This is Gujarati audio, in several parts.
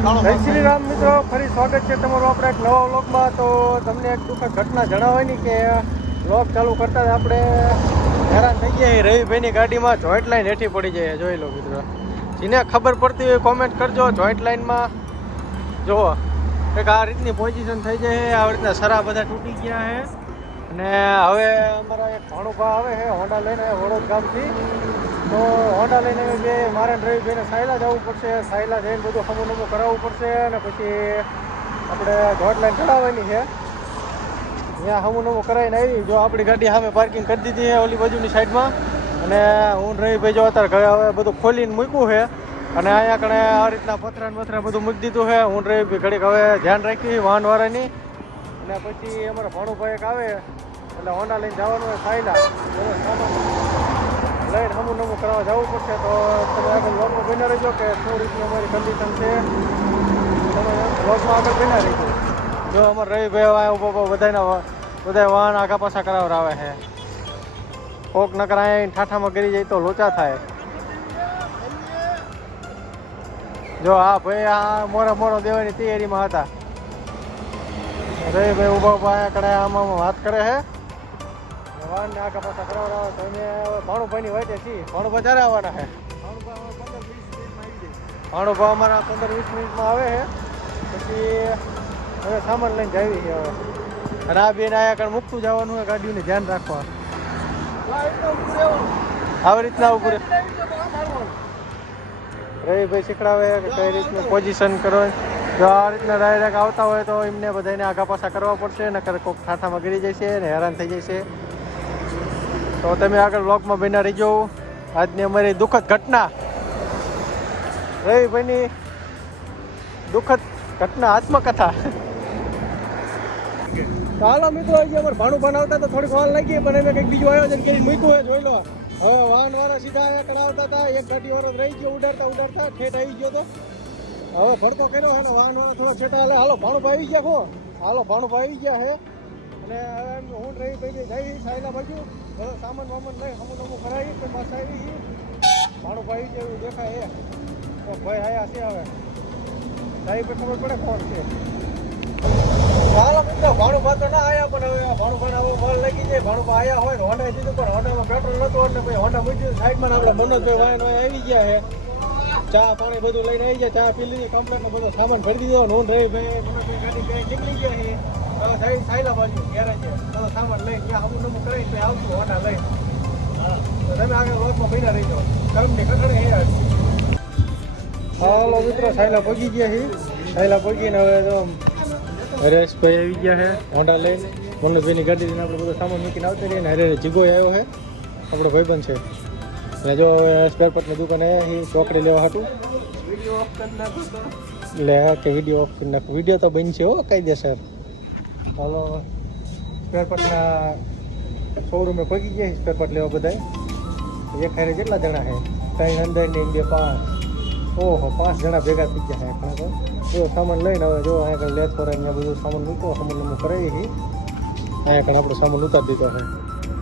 જય શ્રી રામ મિત્રો, ફરી સ્વાગત છે તમારું આપણે એક નવા વ્લોગમાં. તો તમને એક દુઃખદ ઘટના જણાવવાની કે વ્લોગ ચાલુ કરતા જ આપણે હેરાન થઈ ગયા. રવિભાઈની ગાડીમાં જોઈન્ટ લાઈન હેઠી પડી જાય. જોઈ લો મિત્રો, જેને ખબર પડતી હોય કોમેન્ટ કરજો. જોઈન્ટ લાઈનમાં જુઓ એક આ રીતની પોઝિશન થઈ જાય. આ રીતના સરા બધા તૂટી ગયા છે. અને હવે અમારા એક ભાણુભા આવે છે હોન્ડા લઈને વડોદ ગામથી. તો હોન્ડા લઈને જે મારે રવિભાઈને સાયલા જવું પડશે. સાયલા જઈને બધું હમું કરાવવું પડશે. અને પછી આપણે જોઈન્ટ લાઈન ચડાવવાની છે. ત્યાં હમું કરાવીને આવી. જો આપણી ગાડી સામે પાર્કિંગ કરી દીધી છે ઓલી બાજુની સાઈડમાં. અને હું રવિભાઈ જો અત્યારે ઘરે હવે બધું ખોલીને મૂક્યું છે. અને અહીંયા કણે આ રીતના પથરા બધું મૂકી દીધું છે. હું રવિભાઈ ઘડીક હવે ધ્યાન રાખી વાહનવાળાની. અને પછી અમારા ભાણુભાઈ એક આવે એટલે હોન્ડા લઈને જવાનું હોય સાયલા લઈને હમું કરવા જવું પડશે. તો તમે આગળ વ્લોગમાં બની રહેજો કે શું રીતની અમારી કન્ડિશન છે. તમે વ્લોગમાં આગળ બની રહેજો. જો અમારા રવિભાઈ ઉભો બધા વાહન આગા પાછા કરાવડાવે છે. કોક નકર અહીંયા ઠાઠામાં કરી જાય તો લોચા થાય. જો હા ભાઈ આ મોરો દેવાની તૈયારીમાં હતા. રવિભાઈ ઉભા અહીંયા કડે આમાં વાત કરે છે. વાહન ને આગા પાછા કરાવડાવે તો અમે ભાણુભાઈની વાટે છીએ. ભાણુભા ક્યારે આવવાના છે? ભાણુભા અમારા 15-20 મિનિટમાં આવે છે. પછી હવે સામાન લઈને જાવી છે હવે. અને આ બેન આયા કણ મૂકતું જવાનું હોય. ગાડીઓને ધ્યાન રાખવા આવી રીતના ઉભું રવિભાઈ શીખડાવે કે કઈ રીતનું પોઝિશન કરો. જો આ રીતના ડાયરેક્ટ આવતા હોય તો એમને બધાને આગા પાછા કરવા પડશે. નકર કોઈક ઠાઠામાં ગરી જશે અને હેરાન થઈ જશે. તો તમે આગળ વ્લોગમાં બન્યા રહીજો. આજની અમારી દુઃખદ ઘટના, રવિભાઈની દુઃખદ ઘટના આત્મકથા. તો હાલો મિત્રો, આજે અમારે ભાણુભાન આવતા તો થોડીક વાર લાગી, પણ એને કંઈક બીજું આયોજન કરીને મૂક્યું હોય. જોઈ લો હવે વાહનવાળા સીધા અહીંયા કરાવતા હતા. એક ગાડીવાળો રહી ગયો ઉડાડતા ઠેઠ આવી ગયો તો હવે ભરતો કર્યો છે. વાહનવાળા થોડો છેટા હાલે. હાલો ભાણુભા આવી ગયા. હાલો ભાણુભા આવી ગયા છે. અને હવે હું રવિભાઈ જઈ સાયલા બાજુ બધો સામાન લઈ હમું કરાવી પણ બસ આવી. ભાણુભાઈ જેવું દેખાય એ ભાઈ આયા છે. હવે સાહેબ ખબર પડે કોણ છે. હાલો મિત્રો, ભાણુભા તો ના આવ્યા, પણ હવે ભાણુભાને આવો મળ લાગી જાય. ભાણુભા આવ્યા હોય તો હોન્ડા દીધું, પણ હોન્ડામાં પેટ્રોલ નહોતું એટલે પછી હોન્ડા મૂકી સાઈડમાં. આપણે મનોજભાઈ વાહન આવી ગયા છે. ચા પાણી બધું લઈને આવી ગયા. ચા પી લીધી કમ્પ્લેટનો બધો સામાન ભરી દીધો. નોંધ રવિભાઈ મનોજભાઈ ગાડી નીકળી ગયા છે. હવે સાયલા બાજુ ઘેરે છે. બધો સામાન લઈને ત્યાં હમું કરાવીને આવતું હોન્ડા લઈને. હા, તો તમે આગળ વ્લોગમાં બન્યા રહીજો. કર્મની કઠણે હે. હાલો મિત્રો, સાયલા પહોંચી ગયા છે. સાયલા પહોંચીને હવે તો હરેશભાઈ આવી ગયા છે હોન્ડા લઈને. મનોજભાઈની ગાડી લઈને આપણે બધો સામાન મૂકીને આવતા રહીએ. ને હરે જીગોય આવ્યો છે, આપણો ભાઈબંધ છે. અને જો સ્પેર પાર્ટની દુકાને ચોકડી લેવા હતું એટલે કે વિડીયો ઓફ કરી નાખું. વિડીયો તો બનશે હો કાયદેસર. હાલો, સ્પેર પાર્ટના શોરૂમે પગી ગયા સ્પેર પાર્ટ લેવા બધા. એક હારે કેટલા જણા છે? 3 અંદરની 2 5. ઓહો, 5 જણા ભેગા થઈ ગયા છે. પણ તો જો સામાન લઈને હવે જો અહીંયા કંઈ લેસ પર અહીંયા બધું સામાન મૂકો. સામાન કરાવી હતી. અહીંયા કંઈ આપણો સામાન ઉતારી દીધો છે.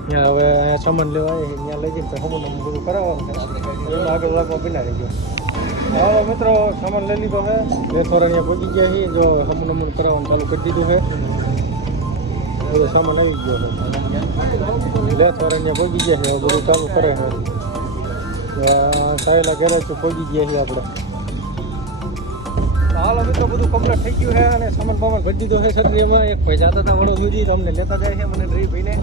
ત્યાં હવે અહીંયા સામાન લેવા આવે ત્યાં લઈ જઈને હમું બધું કરાવવાનું છે. એમાં આગળ લાગવા બના રહી ગયો. હાલો મિત્રો, સામાન લઈ લીધો છે. લેસવાળા અહીંયા પહોંચી ગયા છીએ. જો હમું કરાવવાનું ચાલુ કરી દીધું છે. બધો સામાન આવી ગયો છે. લેસવાળા અહીંયા પહોંચી ગયા છે. બધું ચાલુ કરે છે. સાહેલા ગેરેજ પહોંચી ગયા છીએ આપણે. હાલો મિત્રો, બધું કમ્પ્લીટ થઈ ગયું છે. અને સામાન બામાન ભરી દીધો છે. છત્રીમાં એક ભાઈ જતા હતા વડોદ સુધી, તો અમને લેતા જાય છે. મને રવિભાઈને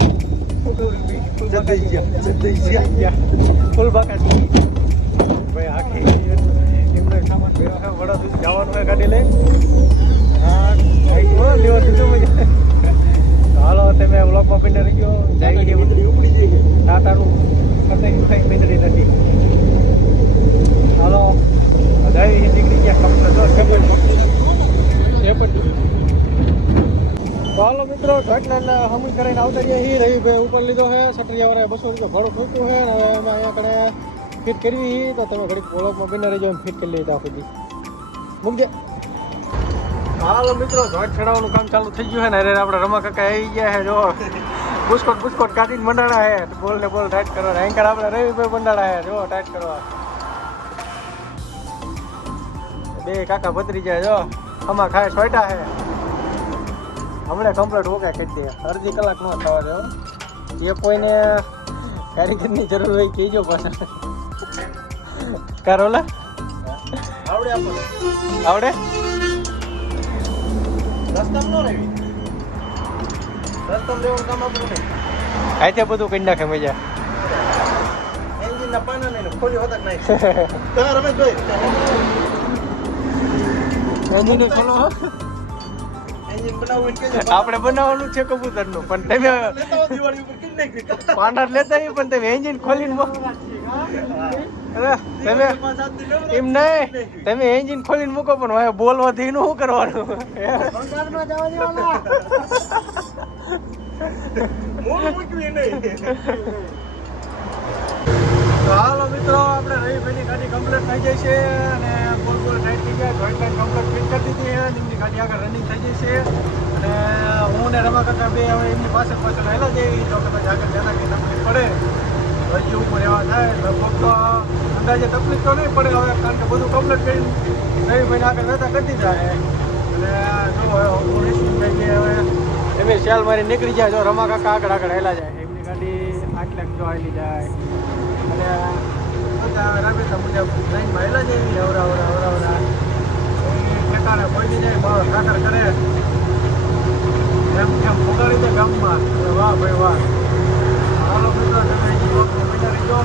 ફૂલ બાકા ભાઈ આખી એમને સામાન ભર્યો છે. વડોદ સુધી જવાનું હોય ગાડી લઈ. હા લેવા દીધું મજા. હાલો, તમે બ્લોકમાં પીને રહી ગયો. ઉપડી જઈ ટાટાનું કઈ મીંદડી નથી. હાલો, જાય નીકળી ગયા કમ્પ્લીટ. હાલો મિત્રો, ઘટના હમી કરીને આવતા રહ્યા છીએ. રવિભાઈ ઉપર લીધો છે. સટરિયાવાળાએ 200 રૂપિયા ભાડું થયું છે. હવે એમાં અહીંયા કણે ફિટ કરવી તો તમે ઘડીક બ્લોકમાં બિના રહેજો. ફિટ કરી લઈએ તો આખું દી મૂકજે. હાલો મિત્રો, ઘટ ચડાવવાનું કામ ચાલુ થઈ ગયું છે ને. અરે આપણે રમા કાકા આવી ગયા છે. જો બુસ્કોટ કાઢીને મંડાણા છે. બોલ ટાઈટ કરવા. એન્કર આપણે રવિભાઈ મંડાણા છે. જો ટાઈટ કરવા. બે કાકા ભત્રીજા જો આમાં ખાય સોયટા હે હમણાં કમ્પ્લીટ હોકે કરી દે અડધી કલાક નો થવા દે જે કોઈને કારીગરની જરૂર હોય કહેજો પાછા કારોલા આવડે આપણને આવડે રસ્તામાં ન રહેવી રસ્તામાં લેવાનું કામ આપણું નહીં આતે બધું કરી નાખે મજા એન્જિનના પાના લઈને ખોલી હોતા જ નહીં હા રમેશભાઈ એન્જિન ખોલો એન્જિન બનાવવું કે આપણે બનાવવાનું છે કબૂતરનું પણ તમે દિવાળી ઉપર કેમ નાખી પાના લેતા નહીં પણ તમે એન્જિન ખોલીને તમે એમ નહીં તમે એન્જિન ખોલીને મૂકો પણ હવે બોલવાથી એનું શું કરવાનું બંગાળમાં જવા દેવાના મોઢું મૂક્યું નહીં તો હાલો મિત્રો આપણે રવિભાઈની ગાડી કમ્પ્લીટ થઈ જાય છે અને બોલ બોલ ટાઈટ થઈ ગયા જોઈન્ટ લાઈન કમ્પ્લીટ ફિટ કરી દીધી છે એમની ગાડી આગળ રનિંગ થઈ જાય છે અને હું ને રમા કાકા બે હવે એમની પાસે હેલા જઈએ તો કદાચ આગળ જરા કંઈ તકલીફ પડે હજી ઉપર એવા થાય લગભગ તો અંદાજે તકલીફ તો નહીં પડે હવે કારણ કે બધું કમ્પ્લીટ કરીને રવિભાઈને આગળ જતા કરી દીધા છે અને જો હવે હું રેસિંગ થઈ ગઈ હવે એમ સેલ મારી નીકળી જાય જો રમા કાકા આગળ હેલા જાય એમની ગાડી આટલે જો હાલી જાય અને બધા રાબેતા મુજબ લાઈનમાં હેલા જાય અવરા ઠેકાણે કોઈ જાય ભાવ ઠાકર કરે એમ પોગાડી દે ગામમાં વાહ ભાઈ વાહ હાલો મિત્રો તમે વિચારી જો